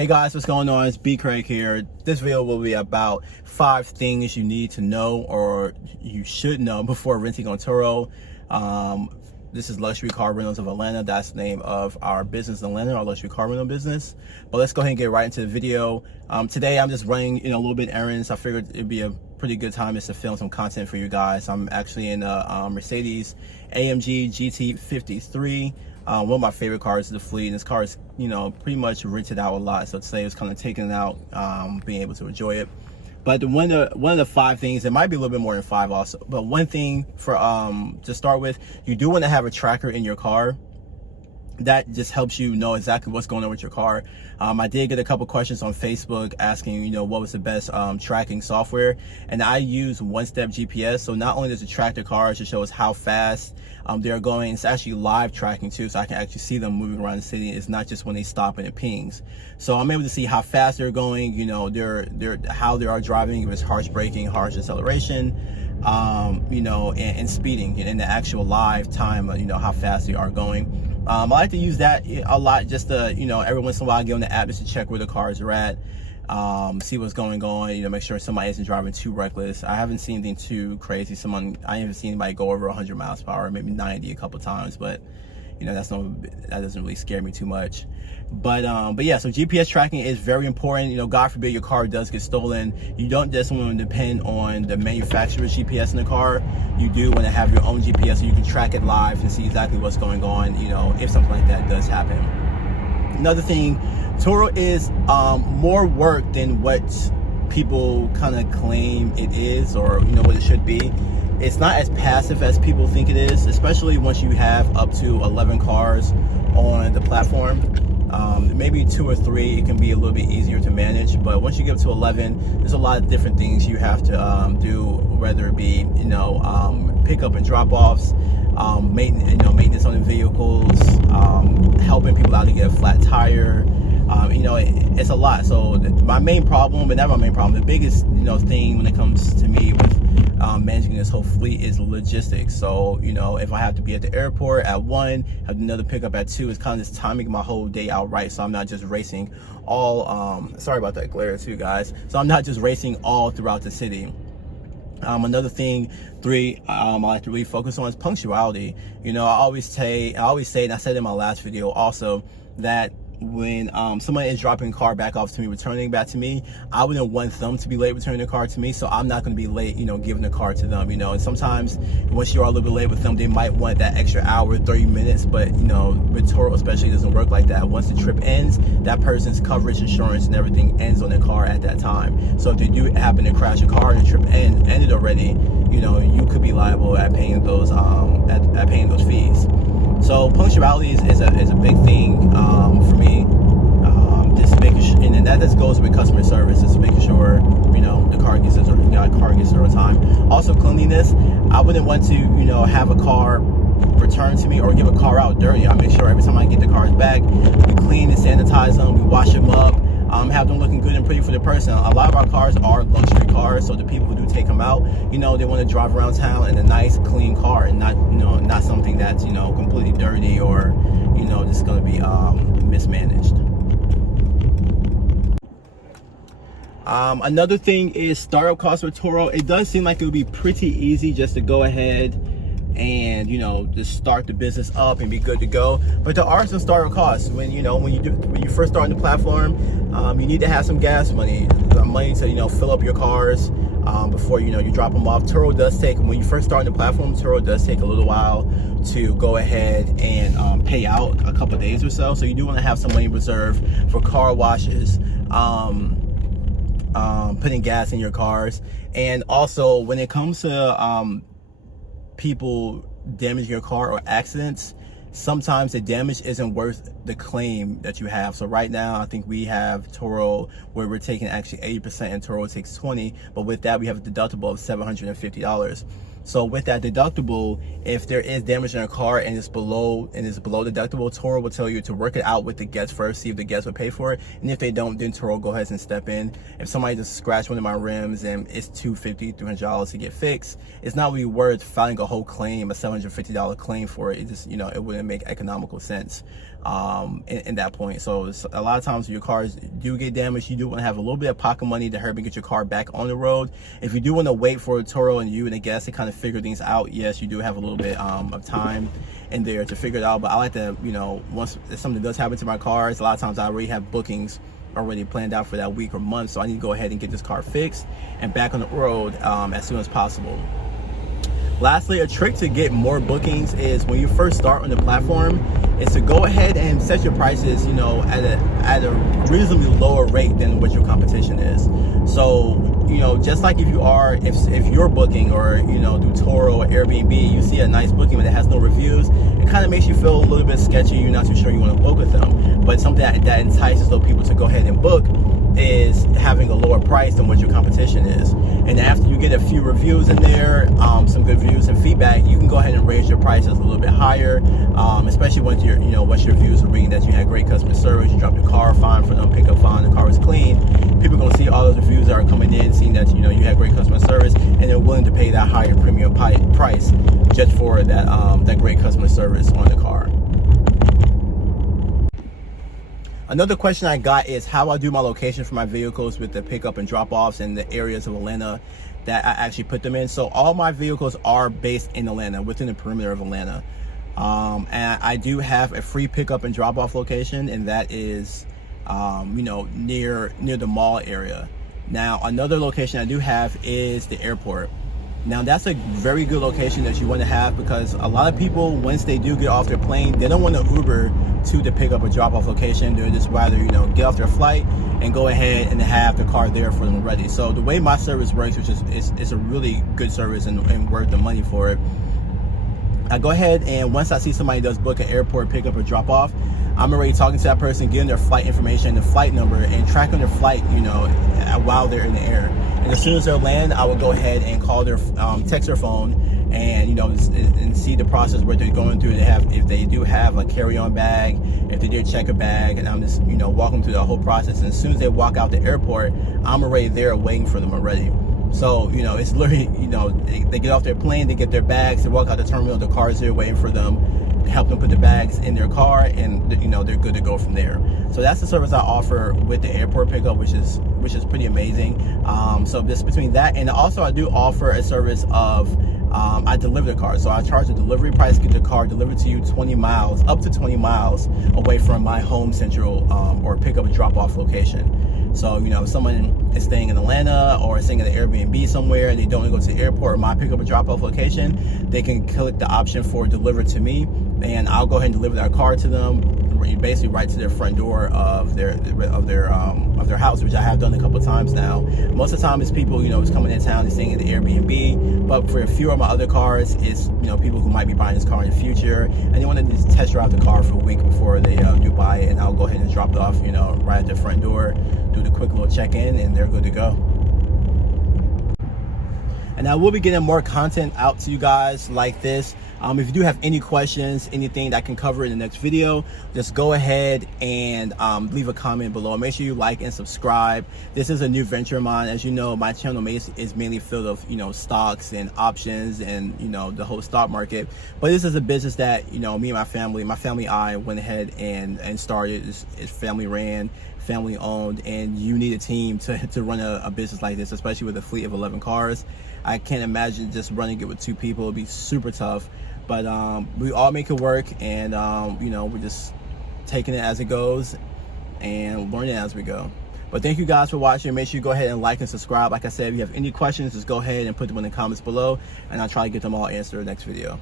Hey guys, what's going on? It's B Craig here. This video will be about 5 things you need to know or you should know before renting on Turo. This is Luxury Car Rentals of Atlanta. That's the name of our business in Atlanta, our luxury car rental business. But let's go ahead and get right into the video. Today I'm just running a little bit errands. I figured it'd be a pretty good time just to film some content for you guys. I'm actually in a Mercedes AMG GT53. One of my favorite cars in the fleet, and this car is pretty much rented out a lot, so today I was kind of taking it out, being able to enjoy it. But one of the 5 things, it might be a little bit more than 5 also, but one thing for to start with, you do want to have a tracker in your car. That just helps you know exactly what's going on with your car. I did get a couple questions on Facebook asking, what was the best tracking software, and I use One Step GPS. So not only does it track the cars, it shows how fast they're going. It's actually live tracking too, so I can actually see them moving around the city. It's not just when they stop and it pings. So I'm able to see how fast they're going, how they are driving, if it's harsh braking, harsh acceleration, and speeding in the actual live time, how fast they are going. I like to use that a lot, just to, every once in a while I get on the app just to check where the cars are at, see what's going on, make sure somebody isn't driving too reckless. I haven't seen anything too crazy. I haven't seen anybody go over 100 miles per hour, maybe 90 a couple times, but that doesn't really scare me too much. But yeah, so GPS tracking is very important. God forbid your car does get stolen. You don't just want to depend on the manufacturer's GPS in the car. You do want to have your own GPS so you can track it live and see exactly what's going on, if something like that does happen. Another thing, Turo is more work than what people kind of claim it is, or what it should be. It's not as passive as people think it is, especially once you have up to 11 cars on the platform. Maybe 2 or 3, it can be a little bit easier to manage, but once you get up to 11, there's a lot of different things you have to do, whether it be pickup and drop-offs, maintenance on the vehicles, helping people out to get a flat tire. It's a lot. So my main problem, but not my main problem, the biggest thing when it comes to me with managing this whole fleet is logistics. So if I have to be at the airport at 1, have another pickup at 2, it's kind of just timing my whole day out right, so I'm not just racing all sorry about that glare too, guys. So I'm not just racing all throughout the city. Another thing, 3, I like to really focus on is punctuality. I always say, and I said in my last video also, that when somebody is dropping a car back off to me, returning back to me, I wouldn't want them to be late returning the car to me, so I'm not going to be late, giving the car to them, and sometimes once you are a little bit late with them, they might want that extra hour, 30 minutes, but with Turo especially, it doesn't work like that. Once the trip ends, that person's coverage, insurance, and everything ends on the car at that time. So if they do happen to crash a car and the trip ended already, you could be liable at paying those at paying those fees. So punctuality is a big thing for me. Just making sure, and that just goes with customer service, just making sure the car gets there on time. Also cleanliness. I wouldn't want to have a car returned to me or give a car out dirty. I make sure every time I get the cars back, we clean and sanitize them, we wash them up, have them looking good and pretty for the person. A lot of our cars are luxury cars, so the people who do take them out, they want to drive around town in a nice, clean car, and not something that's completely dirty or just going to be mismanaged. Another thing is startup costs with Turo. It does seem like it would be pretty easy just to go ahead and just start the business up and be good to go, but there are some startup costs when you first start on the platform. You need to have some gas money to fill up your cars before you drop them off. Turo does take, when you first start on the platform, Turo does take a little while to go ahead and pay out, a couple of days or so. So you do want to have some money reserved for car washes, putting gas in your cars, and also when it comes to people damaging your car or accidents, sometimes the damage isn't worth the claim that you have. So right now I think we have Turo where we're taking actually 80% and Turo takes 20%, but with that we have a deductible of $750. So with that deductible, if there is damage in a car and it's below deductible, Turo will tell you to work it out with the guest first, see if the guest will pay for it. And if they don't, then Turo go ahead and step in. If somebody just scratched one of my rims and it's $250, $300 to get fixed, it's not really worth filing a whole claim, a $750 claim for it. It just, it wouldn't make economical sense. in that point. So a lot of times when your cars do get damaged, you do want to have a little bit of pocket money to hurry and get your car back on the road. If you do want to wait for a Turo and you and a guest to kind of figure things out, yes, you do have a little bit of time in there to figure it out. But I like to, once something does happen to my cars, a lot of times I already have bookings already planned out for that week or month, so I need to go ahead and get this car fixed and back on the road as soon as possible. Lastly, a trick to get more bookings is when you first start on the platform is to go ahead and set your prices, at a reasonably lower rate than what your competition is. So, just like if you're booking or, through Turo or Airbnb, you see a nice booking but it has no reviews, it kind of makes you feel a little bit sketchy. You're not too sure you want to book with them. But something that entices those people to go ahead and book is having a lower price than what your competition is. And after you get a few reviews in there, some good reviews and feedback, you can go ahead and raise your prices a little bit higher, especially once once your reviews are reading that you had great customer service, you dropped your car fine for them, pick up fine, the car was clean. People are going to see all those reviews that are coming in, seeing that you had great customer service, and they're willing to pay that higher premium price just for that great customer service on the car. Another question I got is how I do my location for my vehicles with the pickup and drop-offs in the areas of Atlanta that I actually put them in. So all my vehicles are based in Atlanta, within the perimeter of Atlanta. And I do have a free pickup and drop-off location, and that is, near the mall area. Now, another location I do have is the airport. Now, that's a very good location that you want to have, because a lot of people, once they do get off their plane, they don't want to Uber to the pickup or drop off location. They'd just rather, get off their flight and go ahead and have the car there for them already. So the way my service works, which is a really good service and worth the money for it, I go ahead and once I see somebody does book an airport pickup or drop off, I'm already talking to that person, getting their flight information, the flight number, and tracking their flight, while they're in the air. And as soon as they land, I will go ahead and call their, text their phone, and and see the process where they're going through. If they do have a carry-on bag, if they did check a bag, and I'm just walk them through the whole process. And as soon as they walk out the airport, I'm already there waiting for them already. So, it's literally, they get off their plane, they get their bags, they walk out the terminal, the car's there waiting for them, help them put the bags in their car, and they're good to go from there. So that's the service I offer with the airport pickup, which is pretty amazing. So this between that, and also I do offer a service of I deliver the car. So I charge a delivery price, get the car delivered to you up to 20 miles away from my home central or pickup and drop off location. So, if someone is staying in Atlanta or staying in an Airbnb somewhere, they don't want to go to the airport or my pickup and drop off location, they can click the option for deliver to me, and I'll go ahead and deliver that car to them, basically right to their front door of their house, which I have done a couple of times now. Most of the time it's people, who's coming in town and staying in the Airbnb, but for a few of my other cars, it's, people who might be buying this car in the future, and they want to just test drive the car for a week before they do buy it, and I'll go ahead and drop it off, right at their front door, do the quick little check-in, and they're good to go. And I will be getting more content out to you guys like this. If you do have any questions, anything that I can cover in the next video, just go ahead and leave a comment below. Make sure you like and subscribe. This is a new venture of mine. As you know, my channel is mainly filled of stocks and options and the whole stock market. But this is a business that me and my family I went ahead and started. It's family ran, family owned, and you need a team to run a business like this, especially with a fleet of 11 cars. I can't imagine just running it with 2 people. It'd be super tough. But we all make it work, and we're just taking it as it goes and learning as we go. But thank you guys for watching. Make sure you go ahead and like and subscribe. Like I said, if you have any questions, just go ahead and put them in the comments below, and I'll try to get them all answered in the next video.